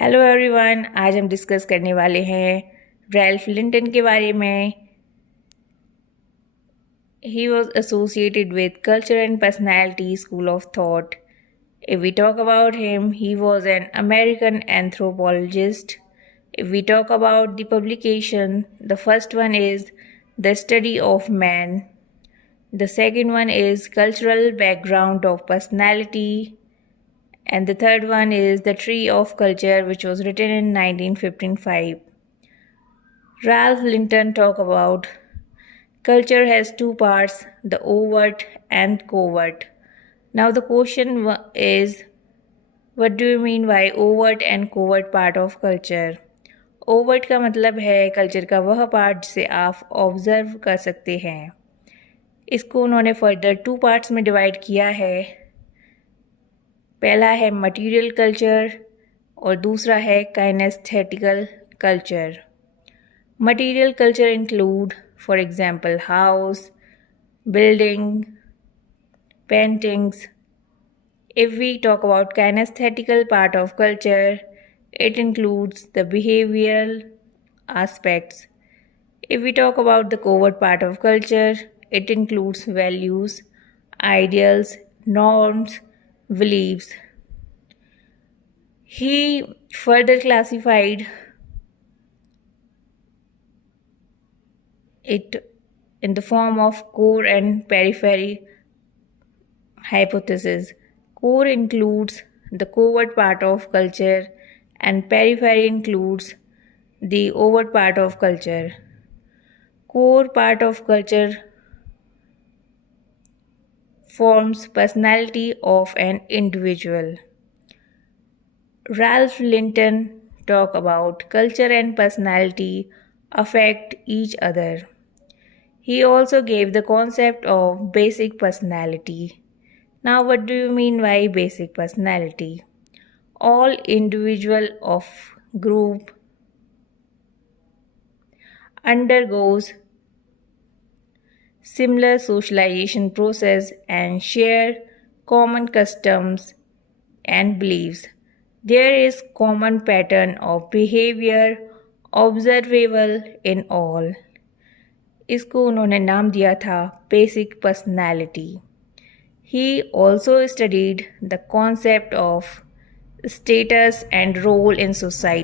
Hello everyone, आज हम discuss करने वाले हैं रैल्फ लिंटन के बारे में। He was associated with culture and personality school of thought. If we talk about him, he was an American anthropologist. If we talk about the publication, the first one is The Study of Man. The second one is Cultural Background of Personality. And the third one is The Tree of Culture, which was written in 1955. Ralph Linton talk about culture has two parts, the overt and covert. Now the question is, what do you mean by overt and covert part of culture? Overt का मतलब है culture का वह part जिसे आप observe कर सकते हैं। इसको उन्होंने फर्दर टू पार्ट्स में डिवाइड किया है। पहला है मटेरियल कल्चर और दूसरा है काइनेस्थेटिकल culture. Material culture include, for example, house, building, paintings. If we talk about kinesthetical part of culture, it includes the behavioral aspects. If we talk about the covert part of culture, it includes values, ideals, norms, beliefs. He further classified it in the form of core and periphery hypothesis. Core includes the covert part of culture and periphery includes the overt part of culture. Core part of culture forms personality of an individual. Ralph Linton talk about culture and personality affect each other. He also gave the concept of basic personality. Now, what do you mean by basic personality? All individual of group undergoes similar socialization process and share common customs and beliefs. There is common pattern of behavior observable in all. इसको उन्होंने नाम दिया था basic personality. He also studied the concept of status and role in society.